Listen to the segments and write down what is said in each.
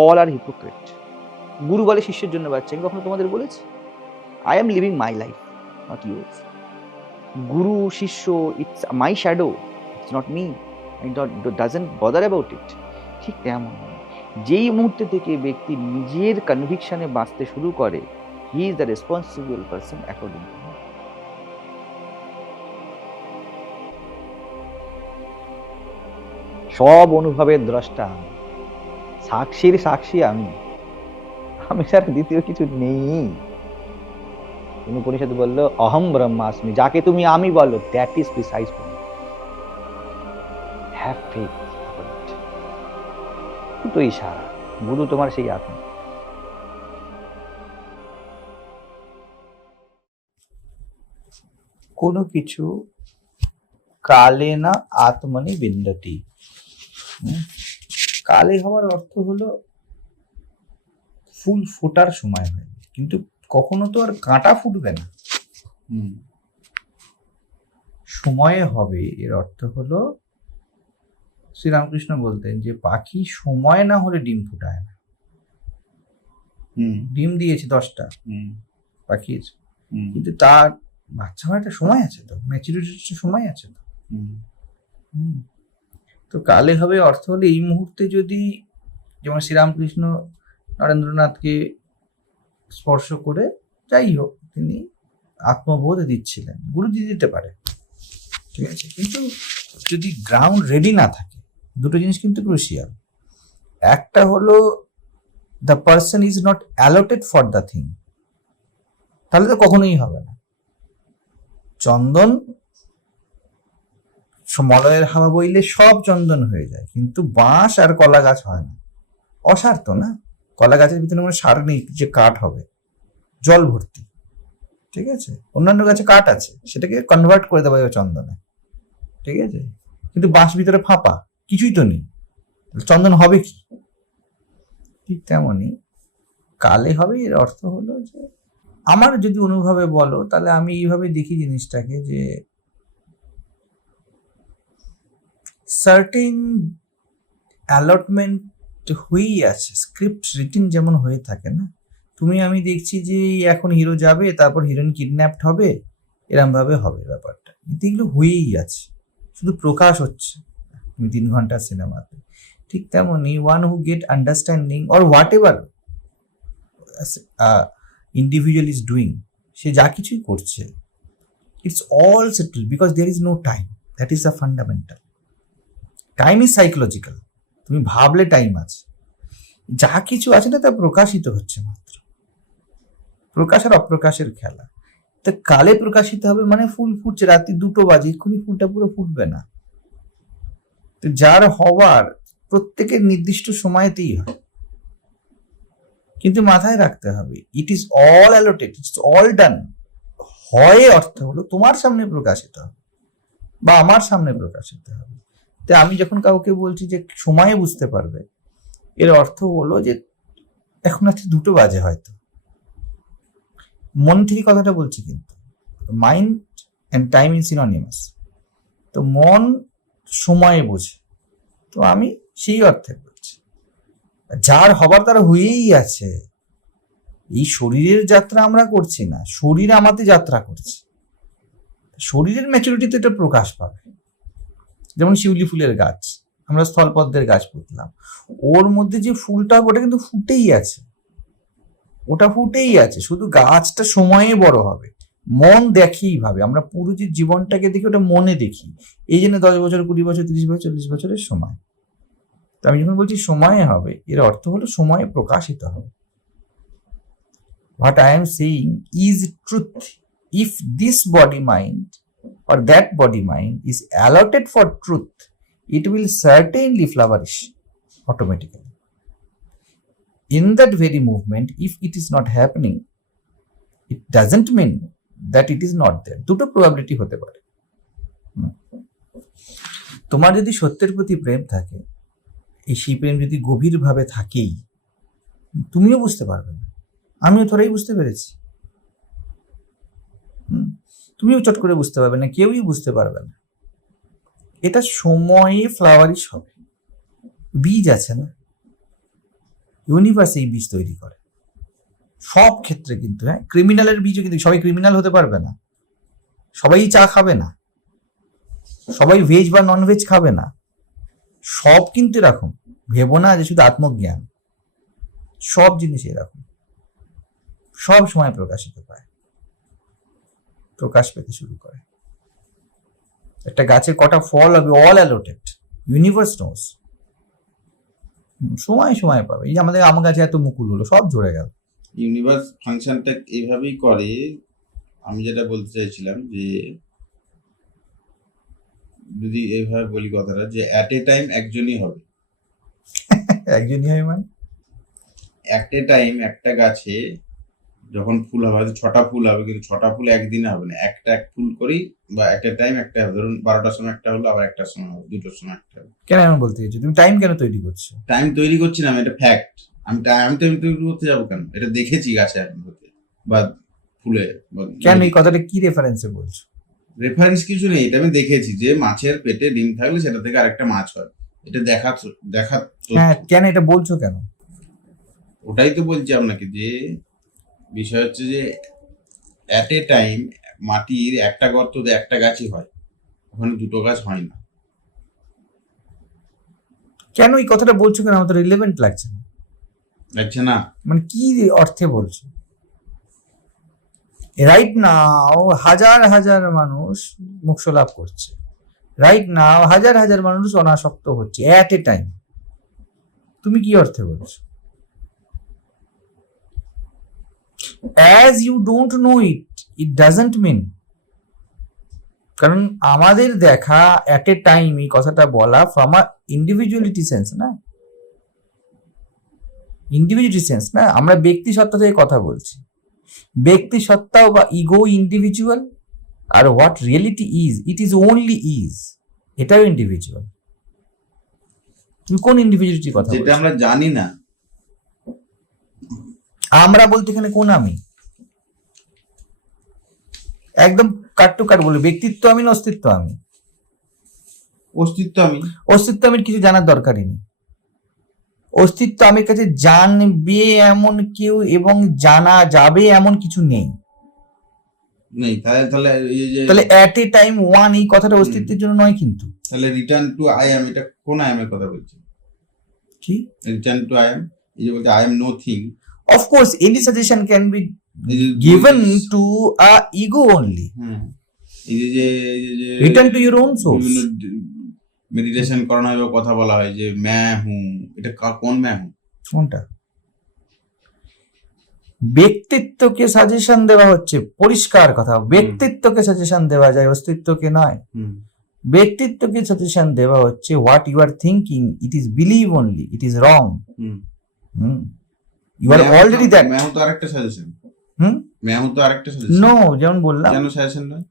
All আর hypocrite. গুরু বলে শিষ্যের জন্য বাঁচছে, আমি কখনো তোমাদের বলেছি? I am leaving my life, not yours. গুরু শিষ্য, it's my shadow, it's not me, doesn't bother about it. ঠিক তেমন যেই মুহূর্তে থেকে ব্যক্তি নিজের কনভিকশনে বাঁচতে শুরু করে, he is the responsible person according to me. সব অনুভবের দ্রষ্টা আমি, সাক্ষীর সাক্ষী আমি, আমি স্যার দ্বিতীয় কিছু নেই। উপনিষদ বললো অহম ব্রহ্মাস্মি, যাকে তুমি আমি বলো, that is precise point. Have faith, তো ইশারা, গুরু তোমার সেই আত্মা। কোনো কিছু কালে না আত্মনি বিন্দতি। কালে হওয়ার অর্থ হলো ফুল ফোটার সময় হয়, কিন্তু কখনো তো আর কাঁটা ফুটবে না। সময়ে হবে, এর অর্থ হলো শ্রীরামকৃষ্ণ বলতেন যে পাখি সময় না হলে ডিম ফুটায় না। ডিম দিয়েছে 10টা পাখির, কিন্তু তার বাচ্চা হওয়ার একটা সময় আছে, তো ম্যাচুরিটির সময় আছে তো। তো কালে হবে অর্থ হলে এই মুহূর্তে যদি, যেমন শ্রীরামকৃষ্ণ নরেন্দ্রনাথকে স্পর্শ করে, যাই হোক, তিনি আত্মবোধ দিচ্ছিলেন, গুরুজি দিতে পারে, ঠিক আছে, কিন্তু যদি গ্রাউন্ড রেডি না থাকে, দুটো জিনিস কিন্তু ক্রুশিয়াল। একটা হলো the person is not allotted for the thing, তাহলে তো কখনোই হবে না। চন্দন, মলয়ের হাওয়া বইলে সব চন্দন হয়ে যায়, কিন্তু বাঁশ আর কলা গাছ হয় না। অসার তো না, কলা গাছের ভিতরে কোনো সার নেই যে কাঠ হবে, জল ভর্তি, ঠিক আছে। অন্যান্য গাছে কাঠ আছে, সেটাকে কনভার্ট করে দেওয়া যাবে চন্দনে, ঠিক আছে, কিন্তু বাঁশ ভিতরে ফাঁপা, কিছুই তো নেই, চন্দন হবে কি? ঠিক তেমনই কালে হবে, এর অর্থ হলো যে, আমার যদি অনুভবে বলো, তাহলে আমি এইভাবে দেখি জিনিসটাকে, যে সার্টেন অ্যালটমেন্ট হয়েই আছে, স্ক্রিপ্ট রিটিন যেমন হয়ে থাকে না। তুমি আমি দেখছি যে এখন হিরো যাবে, তারপর হিরোইন কিডন্যাপড হবে, এরম ভাবে হবে ব্যাপারটা, কিন্তু এগুলো হয়েই আছে, শুধু প্রকাশ হচ্ছে তুমি 3 ঘন্টার সিনেমাতে। ঠিক তেমনই one who get understanding or whatever individual is doing, সে যা কিছুই করছে, it's all settle because there is no time, that is the fundamental. Time is psychological, তুমি ভাবলে টাইম আছে, যা কিছু আছে না তা প্রকাশিত হচ্ছে মাত্র, প্রকাশ আর অপ্রকাশের খেলা। তা কালে প্রকাশিত হবে মানে ফুল ফুটছে, রাত্রি 2টো বাজে, এক্ষুনি ফুলটা পুরো ফুটবে না। তো যার হওয়ার প্রত্যেকের নির্দিষ্ট সময়তেই হয়, কিন্তু মাথায় রাখতে হবে it is all allotted, it's all done. হয় অর্থ হলো তোমার সামনে প্রকাশিত হবে বা আমার সামনে প্রকাশিত হবে। তো আমি যখন কাউকে বলছি যে সময়ে বুঝতে পারবে, এর অর্থ হলো যে এখন রাত্রি 2টো বাজে, হয়তো মন থেকে কথাটা বলছি, কিন্তু mind and time is synonymous. তো মন সময়ে বোঝে, তো আমি সেই অর্থে বলছি, যার হবার তারা হয়েই আছে। এই শরীরের যাত্রা আমরা করছি না, শরীর আমাদের যাত্রা করছে। শরীরের ম্যাচুরিটিতে এটা প্রকাশ পাবে। যেমন শিউলি ফুলের গাছ, আমরা স্থলপদ্মের গাছ পুঁতলাম, ওর মধ্যে যে ফুলটা ওটা কিন্তু ফুটেই আছে, ওটা ফুটেই আছে, শুধু গাছটা সময়ে বড় হবে। মন দেখেই ভাবে, আমরা পুরো যে জীবনটাকে দেখি ওটা মনে দেখি, এই জন্য 10 বছর 20 বছর 30 বছর 40 বছরের সময়। তো আমি যখন বলছি সময়ে হবে, এর অর্থ হলো সময়ে প্রকাশিত হবে। What I am saying is truth. If this body mind or that body mind is allotted for truth, it will certainly flourish automatically. In that very movement, if it is not happening, it doesn't mean that it is not there. দুটো probability হতে পারে। তোমার যদি সত্যের প্রতি প্রেম থাকে, সেই প্রেম যদি গভীরভাবে থাকেই, তুমিও বুঝতে পারবে না, আমিও থোড়াই বুঝতে পেরেছি, তুমিও চট করে বুঝতে পারবে না, কেউই বুঝতে পারবে না। এটা সময়ে ফ্লাওয়ারিশ হবে। বীজ আছে না, ইউনিভার্স এই বীজ তৈরি করে সব ক্ষেত্রে। কিন্তু হ্যাঁ, ক্রিমিনালের বীজও কিন্তু সবাই ক্রিমিনাল হতে পারবে না, সবাই চা খাবে না, সবাই ভেজ বা নন ভেজ খাবে না, সব কিন্তু এরকম ভেবো না যে শুধু আত্মজ্ঞান। সব জিনিস এরকম সব সময় প্রকাশিত পায়, প্রকাশ পেতে শুরু করে। একটা গাছে কটা ফল হবে অল অ্যালোটেড, ইউনিভার্স নোস। সময় সময় পাবে। এই যে আমাদের আম গাছে এত মুকুল হলো, সব ঝরে গেল। ইউনিভার্স ফাংশনটা এইভাবেই করে। আমি যেটা বলতে চাইছিলাম যে যদি এইভাবে বলি কথাটা, যে অ্যাট এ টাইম একজনই হবে। একজনই হয় মানে অ্যাট এ টাইম একটা গাছে যখন ফুল হবে, হয়তো 6টা ফুল হবে, কিন্তু 6টা ফুল একদিনে হবে না, একটা এক ফুল করেই, বা অ্যাট এ টাইম একটা হবে। ধরুন 12টার সময় একটা হলো, আবার 1টার সময় হবে, 2টোর সময় একটা হবে। কেন এমন বলতে চাইছো? তুমি টাইম কেন তৈরি করছো? টাইম তৈরি করছি না আমি, এটা ফ্যাক্ট। আমি টাইম তৈরি করতে যাবো কেন? এটা দেখেছি গাছে আমি হতে, বা ফুলে। কেন এই কথাটা কি রেফারেন্সে বলছো? রেফারেন্স কিছু নেই, এটা আমি দেখেছি যে মাছের পেটে ডিম থাকলে সেটা থেকে আরেকটা মাছ হয়। এটা দেখা হ্যাঁ, কেন এটা বলছো কেন? ওটাই তো বলছি আপনাকে, যে বিষয় হচ্ছে যে অ্যাট এ টাইম মাটির একটা গর্ততে একটা গাছই হয়, ওখানে 2টো গাছ হয় না। কেন এই কথাটা বলছো কেন? আমার তো রিলেভেন্ট লাগছে না। লাগছে না? মানে কি অর্থে বলছো? রাইট নাও হাজার হাজার মানুষ মোক্ষ লাভ করছে, রাইট নাও হাজার হাজার মানুষ অনাসক্ত হচ্ছে অ্যাট এ টাইম। তুমি কি অর্থে বলছো? As you don't know it, it doesn't mean. কারণ আমাদের দেখা অ্যাট এ টাইম এই কথাটা বলা ফ্রম আ ইন্ডিভিজুয়ালিটি সেন্স না, ইন্ডিভিজুয়ালিটি সেন্স না। আমরা ব্যক্তি সত্তা থেকে কথা বলছি। ব্যক্তি সত্তাও বা ইগো ইন্ডিভিজুয়াল, আর what reality is, it is only is, এটাও ইন্ডিভিজুয়াল। তুমি কোন ইন্ডিভিজুয়ালিটির কথা যেটা বলছো? আমরা জানি না। আমরা বলতে এখানে কোন আমি? একদম কাট টু কাট বলি, ব্যক্তিত্ব আমি না অস্তিত্ব আমি? অস্তিত্ব আমি। অস্তিত্ব আমি কিছু জানার দরকারই নেই। অস্তিত্ব আমির কাছে জানবে এমন কেউ এবং জানা যাবে এমন কিছু নেই। নেই? তাহলে এই যে তাহলে অ্যাট এ টাইম ওয়ান এই কথাটা অস্তিত্বের জন্য নয় কিন্তু। তাহলে রিটার্ন টু আই এম, এটা কোন আই এর কথা বলছি? কি রিটার্ন টু আই এম, এই যে বলতে I am nothing. Of course, any suggestion can be given to a ego only. এই যে Return to your own source. Meditation করানো হয় বা কথা বলা হয় যে मैं हूं, এটা কোন मैं हूं? কোনটা? ব্যক্তিত্বকে সাজেশন দেওয়া হচ্ছে, পরিষ্কার কথা। ব্যক্তিত্বকে সাজেশন দেওয়া যায়, অস্তিত্বকে নয়। ব্যক্তিত্বকে সাজেশন দেওয়া হচ্ছে what you are thinking, it is believe only, it is wrong. You are already that. मैं हूं তো আরেকটা সাজেশন। मैं हूं তো আরেকটা সাজেশন। নো, যেমন বললাম, কেন সাজেশন নয়?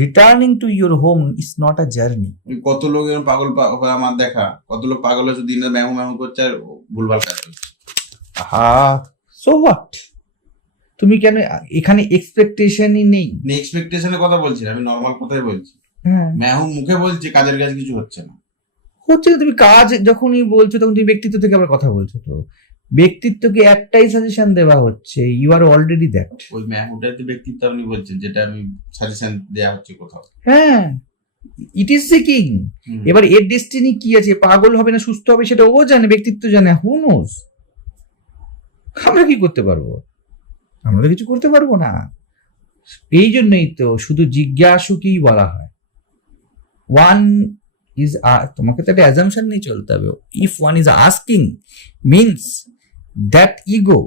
Returning to your home is not a journey. কত লোক এরকম পাগল আমার দেখা, কত লোক পাগল হচ্ছে দিনে ম্যাহু করছে আর ভুলভাল কাজ করছে। So what? তুমি কেন এখানে এক্সপেকটেশনই নেই? এক্সপেকটেশনের কথা বলছি, আমি নরমাল কথাই বলছি। ম্যাহু মুখে বলছে, কাজের কাজ কিছু হচ্ছে না। হচ্ছে না। তুমি কাজ যখনই বলছো তখন তুমি ব্যক্তিত্ব থেকে আবার কথা বলছো। তো ব্যক্তিত্বকে একটাই সাজেশন দেওয়া হচ্ছে, ইউ আর অলরেডি দ্যাট। ওই ম্যাহুটাই তো ব্যক্তিত্ব আপনি বলছেন, যেটা আমি সাজেশন দেয়া হচ্ছে কোথাও। হ্যাঁ, ইট ইজ সিকিং। এবার এর ডেস্টিনি কি আছে, পাগল হবে না সুস্থ হবে সেটা ও জানে, ব্যক্তিত্ব জানে। হু নোস? আমরা কি করতে পারবো? আমরা তো কিছু করতে পারবো না। এই জন্যই তো শুধু জিজ্ঞাসুকেই বলা হয়। ওয়ান ইজ, তোমাকে তো একটা অ্যাজাম্পশন নিয়ে চলতে হবে। If one is asking means that ego,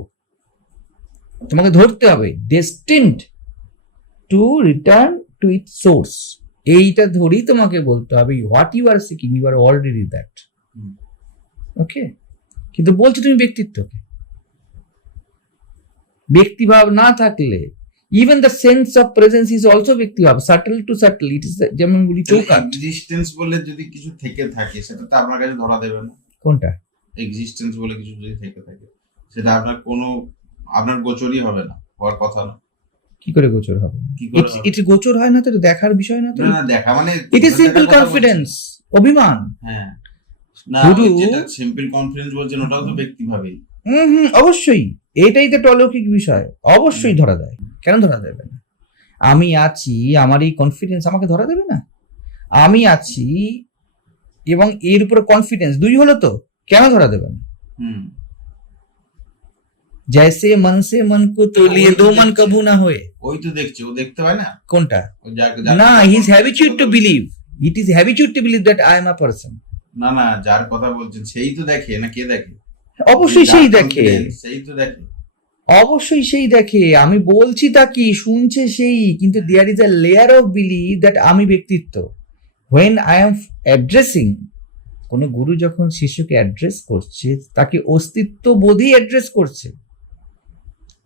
তোমাকে ধরতে হবে destined to return to its source. এইটা ধরেই তোমাকে বলতে হবে what you are seeking, you are already that. Okay? কিন্তু বলছো তুমি ব্যক্তিত্বকে। ব্যক্তিভাব না থাকলে even the sense of presence is also ব্যক্তিভাব, subtle to subtle, it is যেমন বলি চৌকাট। এক্সিস্টেন্স বলে যদি কিছু থেকে থাকে সেটা তো আপনার কাছে ধরা দেবে না। কোনটা? এক্সিস্টেন্স বলে কিছু যদি থেকে থাকে সেটা আপনার গোচরই হবে না, হওয়ার কথা না। কি করে গোচর হবে? এটি গোচর হয় না তো, দেখার বিষয় না তো। না দেখা মানে ইট ইজ সিম্পল কনফিডেন্স, অভিমান। হ্যাঁ, না, গুরু- ওই যেটা সিম্পল কনফিডেন্স বলছেন ওটাও তো ব্যক্তিভাবেই। অবশ্যই এটাই তো অলৌকিক বিষয়, অবশ্যই ধরা দেয়। কেন ধরা দেবে না? আমি আছি, আমার এই কনফিডেন্স আমাকে ধরা দেবে না? আমি আছি এবং এর উপরে কনফিডেন্স, দুই হলো তো, কেন ধরা দেবে না? হুম। जैसे मन से मन को तो लिए दो मन कबू ना होए। ওই তো দেখছে, ও দেখতে পায় না। কোনটা? ও যার- না, যার- he is habituate to believe, it is habituate to believe that I am a person. না না, যার কথা বলছেন সেই তো দেখে, না কে দেখে? অবশ্যই যার সেই দেখে, confidence, সেই তো দেখে। অবশ্যই সেই দেখে। আমি বলছি তা কি, শুনছে সেই, কিন্তু there is a layer of believe that আমি ব্যক্তিত্ব। হোয়েন আই এম অ্যাড্রেসিং, কোনো গুরু যখন শিশুকে অ্যাড্রেস করছে, তাকে অস্তিত্ব বোধই অ্যাড্রেস করছে।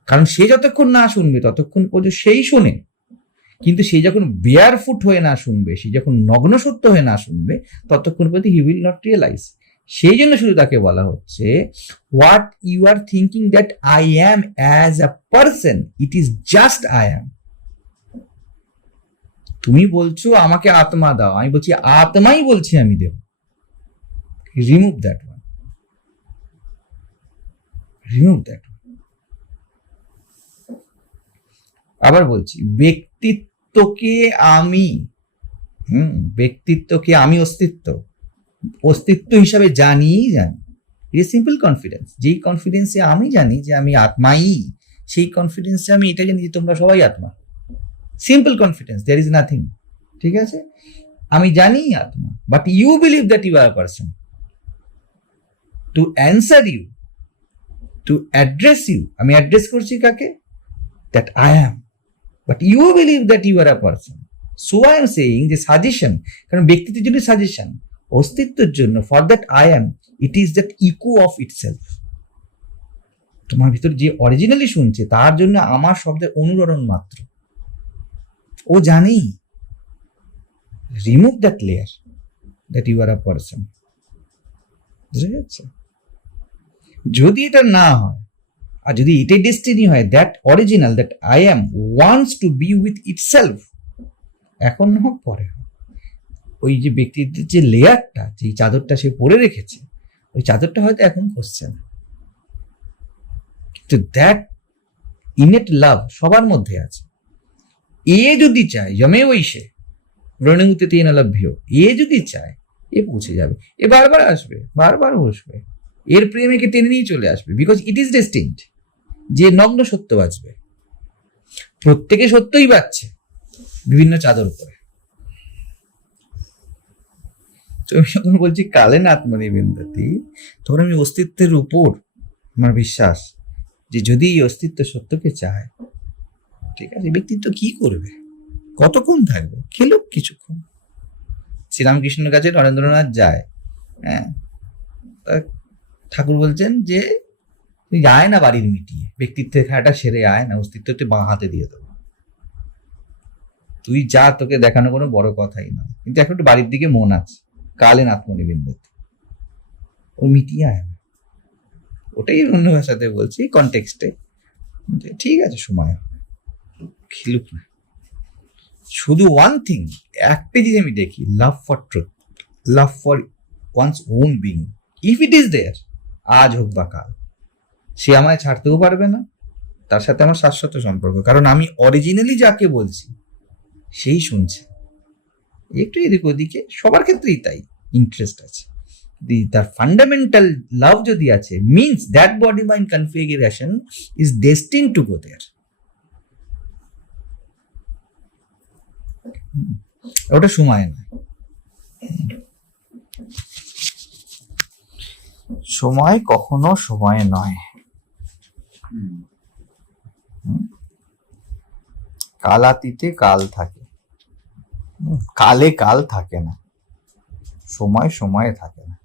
কারণ সে যতক্ষণ না শুনবে ততক্ষণ পর্যন্ত সেই শোনে, কিন্তু সে যখন বেয়ার ফুট হয়ে না শুনবে, সে যখন নগ্ন সত্য হয়ে না শুনবে, ততক্ষণ পর্যন্ত হি উইল নট রিয়েলাইজ। সেই জন্য শুধু তাকে বলা হচ্ছে, what you are thinking that I am as a person, it is just I am. তুমি বলছো আমাকে আত্মা দাও, আমি বলছি আত্মাই বলছি আমি দেব। Remove that one, remove that. আবার বলছি, ব্যক্তিত্বকে আমি, ব্যক্তিত্বকে আমি অস্তিত্ব হিসাবে জানি। It simple confidence. যেই কনফিডেন্সে আমি জানি যে আমি আত্মাই, সেই কনফিডেন্সে আমি এটা জানি যে তোমরা সবাই আত্মা। Simple confidence, there is nothing. ঠিক আছে, আমি জানি আত্মা, but you believe that you are a person. To answer you, to address you, আমি অ্যাড্রেস করছি কাকে? That I am, but you believe that you are a person. So I am saying যে suggestion, কারণ ব্যক্তিত্বের জন্য suggestion, অস্তিত্বের জন্য, for that I am, it is that echo of itself. তোমার ভিতর যে অরিজিনালি শুনছে তার জন্য আমার শব্দের অনুরণন মাত্র। ও জানেই। Remove that layer that you are a person. বুঝা যাচ্ছে? যদি এটা না হয়, আর যদি এটাই ডেস্টিনি হয়, that original, that I am wants to B with itself, এখন হোক পরে হোক, ওই যে ব্যক্তিত্বের যে লেয়ারটা, যে চাদরটা সে পরে রেখেছে, ওই চাদরটা হয়তো এখন খসছে না, কিন্তু দ্যাট ইনেট লাভ সবার মধ্যে আছে। এ যদি চায়, জমে বৈশে রণিমুতে তিন লভ্য, এ যদি চায় এ পৌঁছে যাবে, এ বারবার আসবে, বারবার বসবে, এর প্রেমিকে টেনে নিয়ে চলে আসবে, বিকজ ইট ইজ ডেস্টিনড যে নগ্ন সত্য বাঁচবে। প্রত্যেকে সত্যই বাঁচছে বিভিন্ন চাদর উপরে। আমি যখন বলছি কালেন আত্মনিবিন্দতি, তখন আমি অস্তিত্বের উপর আমার বিশ্বাস যে যদি এই অস্তিত্ব সত্যকে চায়, ঠিক আছে, ব্যক্তিত্ব কি করবে, কতক্ষণ থাকবে, খেলুক কিছুক্ষণ। শ্রীরামকৃষ্ণের কাছে নরেন্দ্রনাথ যায়, হ্যাঁ, ঠাকুর বলছেন যে তুই যায় না বাড়ির মিটিয়ে, ব্যক্তিত্বের খেলাটা সেরে আয় না, অস্তিত্বতে বাঁ হাতে দিয়ে দেবো, তুই যা, তোকে দেখানো কোনো বড় কথাই নয়, কিন্তু এখন একটু বাড়ির দিকে মন আছে, কালেন আত্মনিবিন্দতি, ও মিটিয়ে আয় না। ওটাই অন্য ভাষাতে বলছি, কনটেক্সটে, ঠিক আছে সময় হবে, খেলুক না। শুধু ওয়ান থিং, একটা জিনিস আমি দেখি, love for truth, love for one's own being, if it is there, আজ হোক বা কাল, সে আমায় ছাড়তেও পারবে না, তার সাথে আমার শাশ্বত সম্পর্ক, কারণ আমি অরিজিনালি যাকে বলছি সেই শুনছে। একটু এদিক ওদিকে সবার ক্ষেত্রেই তাই ইন্টারেস্ট আছে, তার ফান্ডামেন্টাল লাভ যদি আছে, means that body mind configuration is destine to go there. ওটা সময় না, সময় কখনো সময় নয়। কালাতীতে কাল থাকে, কালে কাল থাকে না, সময় সময়ে থাকে না।